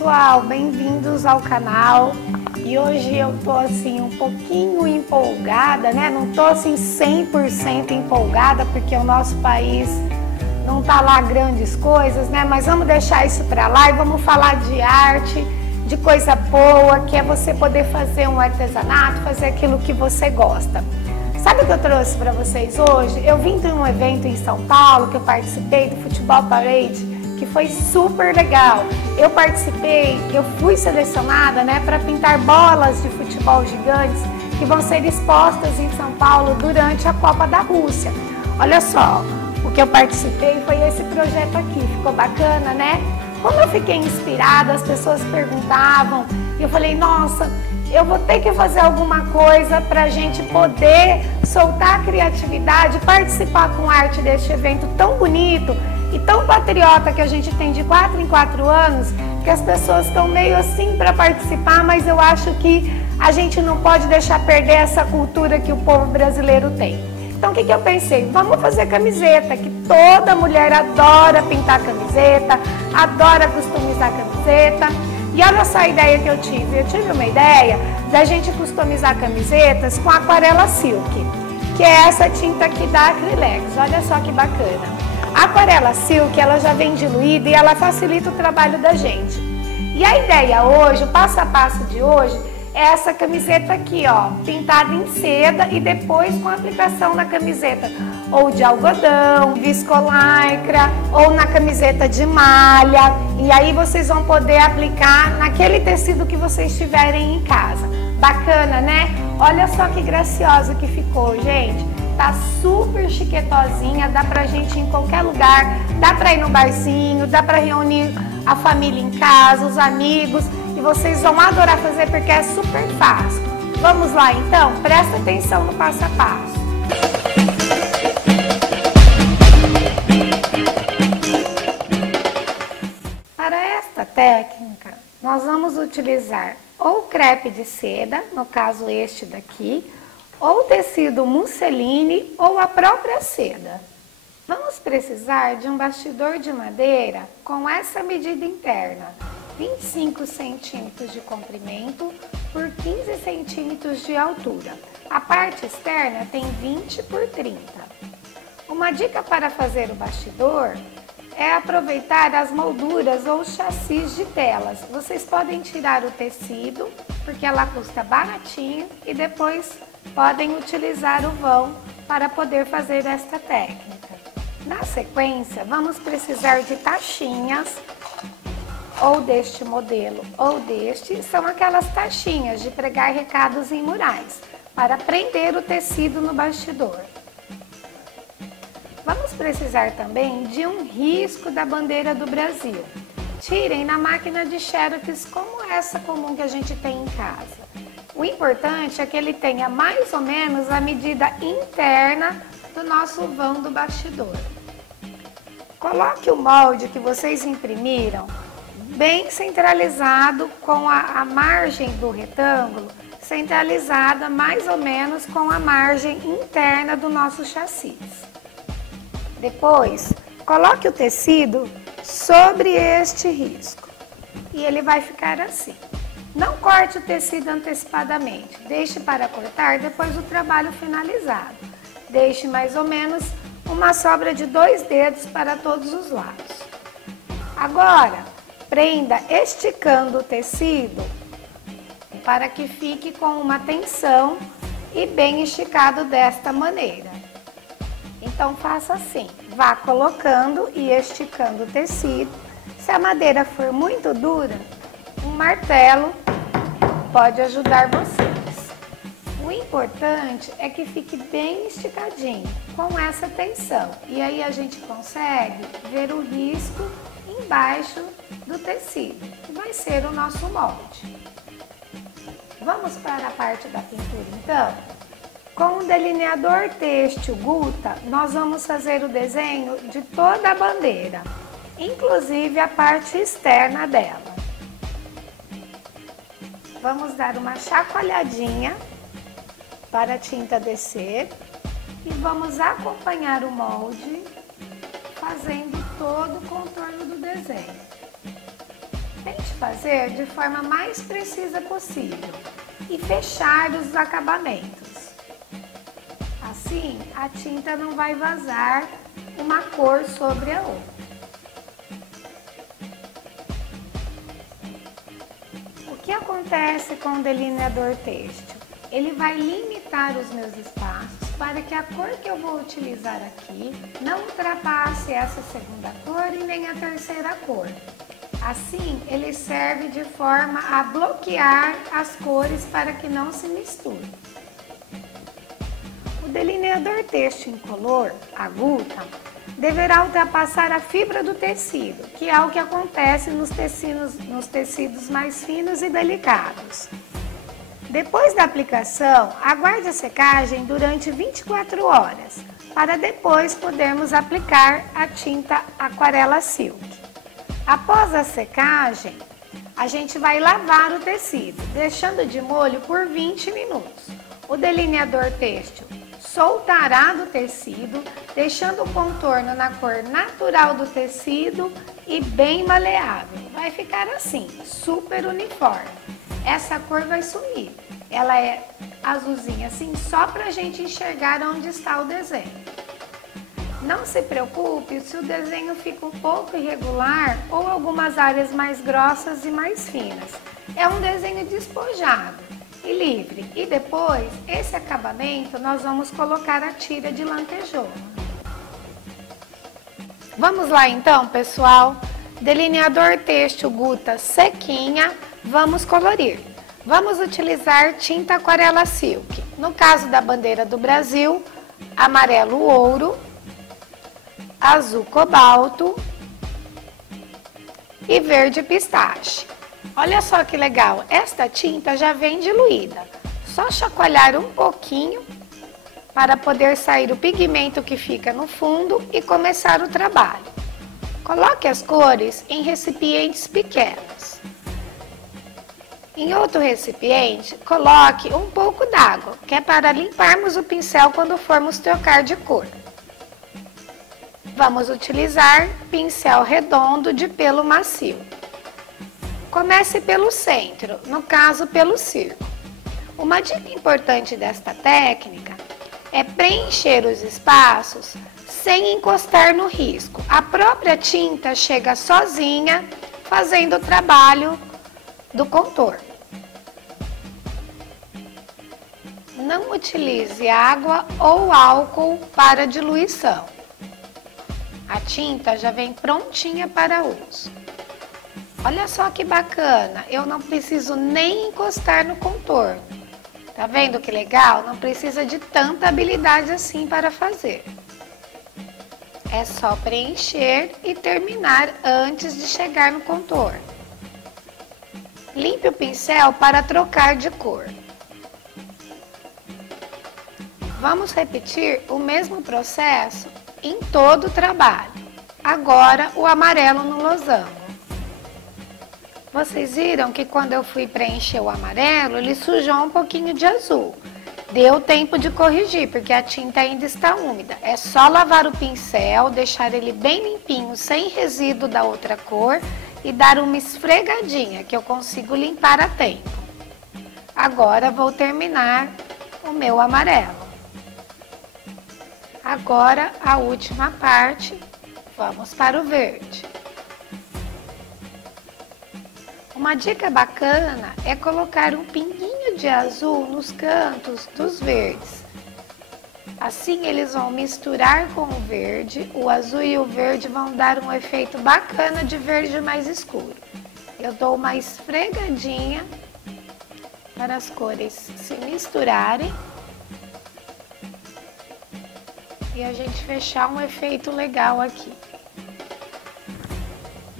pessoal, bem-vindos ao canal. E hoje eu tô assim um pouquinho empolgada, né? Não tô assim 100% empolgada porque o nosso país não tá lá grandes coisas, né? Mas vamos deixar isso pra lá e vamos falar de arte, de coisa boa, que é você poder fazer um artesanato, fazer aquilo que você gosta. Sabe o que eu trouxe para vocês hoje? Eu vim de um evento em São Paulo que eu participei do Futebol Parade, que foi super legal. Eu participei, eu fui selecionada, né, para pintar bolas de futebol gigantes que vão ser expostas em São Paulo durante a Copa da Rússia. Olha só, o que eu participei foi esse projeto aqui, ficou bacana, né? Como eu fiquei inspirada, as pessoas perguntavam e eu falei, nossa, eu vou ter que fazer alguma coisa para a gente poder soltar a criatividade, participar com arte deste evento tão bonito e tão patriota que a gente tem de 4 em 4 anos, que as pessoas estão meio assim para participar, mas eu acho que a gente não pode deixar perder essa cultura que o povo brasileiro tem. Então o que eu pensei? Vamos fazer camiseta, que toda mulher adora pintar camiseta, adora customizar camiseta. E olha só a ideia que eu tive. Eu tive uma ideia da gente customizar camisetas com aquarela silk, que é essa tinta aqui da Acrylex. Olha só que bacana. A aquarela silk, ela já vem diluída e ela facilita o trabalho da gente. E a ideia hoje, o passo a passo de hoje, é essa camiseta aqui, ó, pintada em seda e depois com a aplicação na camiseta ou de algodão, viscolaicra ou na camiseta de malha. E aí vocês vão poder aplicar naquele tecido que vocês tiverem em casa. Bacana, né? Olha só que graciosa que ficou, gente. Tá super chiquetosinha, dá pra gente ir em qualquer lugar, dá pra ir no barzinho, dá pra reunir a família em casa, os amigos, e vocês vão adorar fazer porque é super fácil. Vamos lá então? Presta atenção no passo a passo. Para esta técnica, nós vamos utilizar ou crepe de seda, no caso este daqui, ou tecido musseline ou a própria seda. Vamos precisar de um bastidor de madeira com essa medida interna, 25 centímetros de comprimento por 15 centímetros de altura. A parte externa tem 20 por 30. Uma dica para fazer o bastidor é aproveitar as molduras ou chassis de telas. Vocês podem tirar o tecido, porque ela custa baratinho, e depois podem utilizar o vão para poder fazer esta técnica. Na sequência, vamos precisar de tachinhas, ou deste modelo ou deste, são aquelas tachinhas de pregar recados em murais, para prender o tecido no bastidor. Vamos precisar também de um risco da bandeira do Brasil. Tirem na máquina de xerox como essa comum que a gente tem em casa. O importante é que ele tenha mais ou menos a medida interna do nosso vão do bastidor. Coloque o molde que vocês imprimiram bem centralizado com a margem do retângulo, centralizada mais ou menos com a margem interna do nosso chassi. Depois, coloque o tecido sobre este risco e ele vai ficar assim. Não corte o tecido antecipadamente, deixe para cortar depois do trabalho finalizado. Deixe mais ou menos uma sobra de 2 dedos para todos os lados. Agora, prenda esticando o tecido para que fique com uma tensão e bem esticado desta maneira. Então faça assim, vá colocando e esticando o tecido. Se a madeira for muito dura, um martelo pode ajudar vocês. O importante é que fique bem esticadinho, com essa tensão. E aí a gente consegue ver o risco embaixo do tecido, que vai ser o nosso molde. Vamos para a parte da pintura então? Com o delineador têxtil Guta, nós vamos fazer o desenho de toda a bandeira, inclusive a parte externa dela. Vamos dar uma chacoalhadinha para a tinta descer e vamos acompanhar o molde fazendo todo o contorno do desenho. Tente fazer de forma mais precisa possível e fechar os acabamentos. Assim, a tinta não vai vazar uma cor sobre a outra. O que acontece com o delineador têxtil? Ele vai limitar os meus espaços para que a cor que eu vou utilizar aqui não ultrapasse essa segunda cor e nem a terceira cor. Assim, ele serve de forma a bloquear as cores para que não se misturem. O delineador têxtil incolor, a Guta, deverá ultrapassar a fibra do tecido, que é o que acontece nos tecidos mais finos e delicados. Depois da aplicação, aguarde a secagem durante 24 horas, para depois podermos aplicar a tinta Aquarela Silk. Após a secagem, a gente vai lavar o tecido, deixando de molho por 20 minutos. O delineador têxtil soltará do tecido, deixando o contorno na cor natural do tecido e bem maleável. Vai ficar assim, super uniforme. Essa cor vai sumir. Ela é azulzinha assim, só para a gente enxergar onde está o desenho. Não se preocupe se o desenho fica um pouco irregular ou algumas áreas mais grossas e mais finas. É um desenho despojado e livre. E depois, esse acabamento, nós vamos colocar a tira de lantejoula. Vamos lá então, pessoal? Delineador têxtil Guta sequinha, vamos colorir. Vamos utilizar tinta Aquarela Silk. No caso da bandeira do Brasil, amarelo ouro, azul cobalto e verde pistache. Olha só que legal, esta tinta já vem diluída. Só chacoalhar um pouquinho para poder sair o pigmento que fica no fundo e começar o trabalho. Coloque as cores em recipientes pequenos. Em outro recipiente, coloque um pouco d'água, que é para limparmos o pincel quando formos trocar de cor. Vamos utilizar pincel redondo de pelo macio. Comece pelo centro, no caso pelo círculo. Uma dica importante desta técnica é preencher os espaços sem encostar no risco. A própria tinta chega sozinha fazendo o trabalho do contorno. Não utilize água ou álcool para diluição. A tinta já vem prontinha para uso. Olha só que bacana, eu não preciso nem encostar no contorno. Tá vendo que legal? Não precisa de tanta habilidade assim para fazer. É só preencher e terminar antes de chegar no contorno. Limpe o pincel para trocar de cor. Vamos repetir o mesmo processo em todo o trabalho. Agora o amarelo no losango. Vocês viram que quando eu fui preencher o amarelo, ele sujou um pouquinho de azul. Deu tempo de corrigir, porque a tinta ainda está úmida. É só lavar o pincel, deixar ele bem limpinho, sem resíduo da outra cor e dar uma esfregadinha, que eu consigo limpar a tempo. Agora vou terminar o meu amarelo. Agora a última parte, vamos para o verde. Uma dica bacana é colocar um pinguinho de azul nos cantos dos verdes. Assim eles vão misturar com o verde, o azul e o verde vão dar um efeito bacana de verde mais escuro. Eu dou uma esfregadinha para as cores se misturarem e a gente fechar um efeito legal aqui.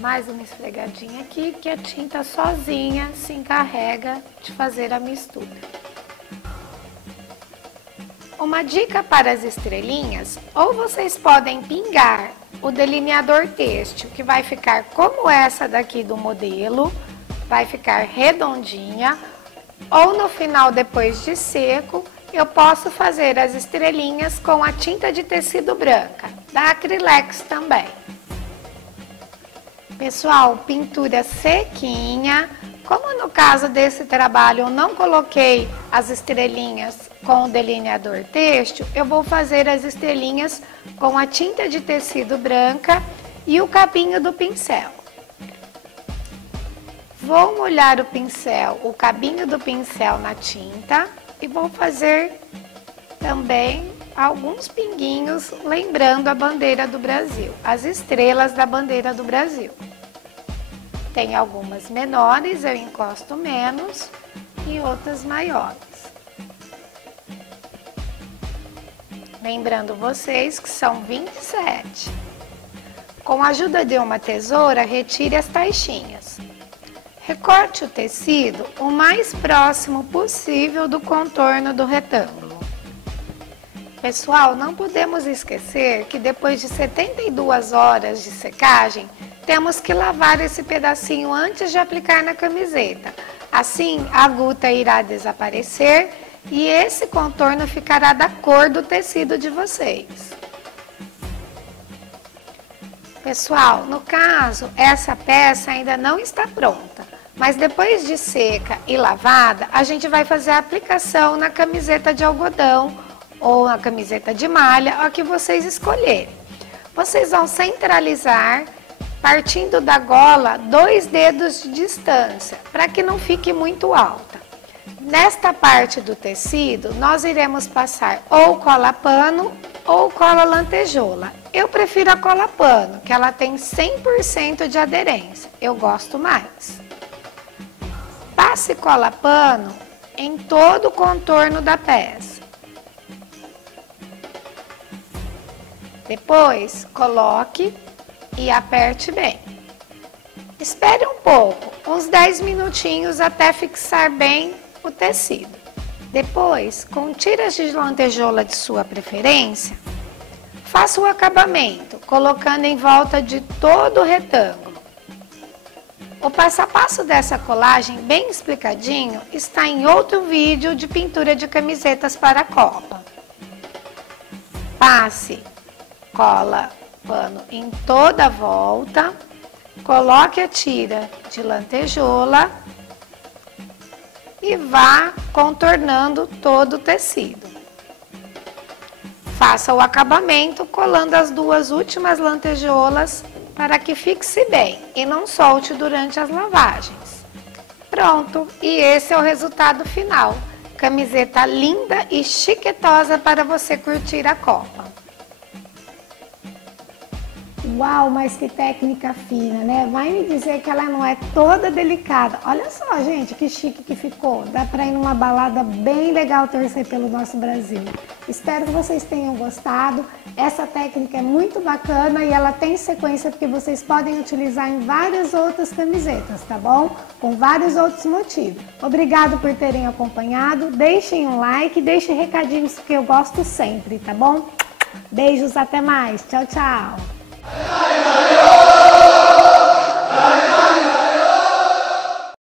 Mais uma esfregadinha aqui, que a tinta sozinha se encarrega de fazer a mistura. Uma dica para as estrelinhas, ou vocês podem pingar o delineador têxtil, que vai ficar como essa daqui do modelo, vai ficar redondinha, ou no final, depois de seco, eu posso fazer as estrelinhas com a tinta de tecido branca, da Acrylex também. Pessoal, pintura sequinha. Como no caso desse trabalho eu não coloquei as estrelinhas com o delineador têxtil, eu vou fazer as estrelinhas com a tinta de tecido branca e o cabinho do pincel. Vou molhar o cabinho do pincel na tinta e vou fazer também alguns pinguinhos lembrando a bandeira do Brasil, as estrelas da bandeira do Brasil. Tem algumas menores, eu encosto menos, e outras maiores. Lembrando vocês que são 27. Com a ajuda de uma tesoura, retire as taxinhas. Recorte o tecido o mais próximo possível do contorno do retângulo. Pessoal, não podemos esquecer que depois de 72 horas de secagem, temos que lavar esse pedacinho antes de aplicar na camiseta. Assim, a guta irá desaparecer e esse contorno ficará da cor do tecido de vocês. Pessoal, no caso, essa peça ainda não está pronta, mas depois de seca e lavada, a gente vai fazer a aplicação na camiseta de algodão ou na camiseta de malha, a que vocês escolherem. Vocês vão centralizar, partindo da gola, 2 dedos de distância, para que não fique muito alta. Nesta parte do tecido, nós iremos passar ou cola pano ou cola lantejoula. Eu prefiro a cola pano, que ela tem 100% de aderência. Eu gosto mais. Passe cola pano em todo o contorno da peça. Depois, coloque e aperte bem. Espere um pouco, uns 10 minutinhos até fixar bem o tecido. Depois, com tiras de lantejoula de sua preferência, faça o acabamento, colocando em volta de todo o retângulo. O passo a passo dessa colagem, bem explicadinho, está em outro vídeo de pintura de camisetas para a Copa. Passe cola pano em toda a volta, coloque a tira de lantejoula e vá contornando todo o tecido. Faça o acabamento colando as 2 últimas lantejoulas para que fixe bem e não solte durante as lavagens. Pronto, e esse é o resultado final. Camiseta linda e chiquetosa para você curtir a Copa. Uau, mas que técnica fina, né? Vai me dizer que ela não é toda delicada. Olha só, gente, que chique que ficou. Dá pra ir numa balada bem legal torcer pelo nosso Brasil. Espero que vocês tenham gostado. Essa técnica é muito bacana e ela tem sequência porque vocês podem utilizar em várias outras camisetas, tá bom? Com vários outros motivos. Obrigado por terem acompanhado. Deixem um like, deixem recadinhos que eu gosto sempre, tá bom? Beijos, até mais. Tchau, tchau.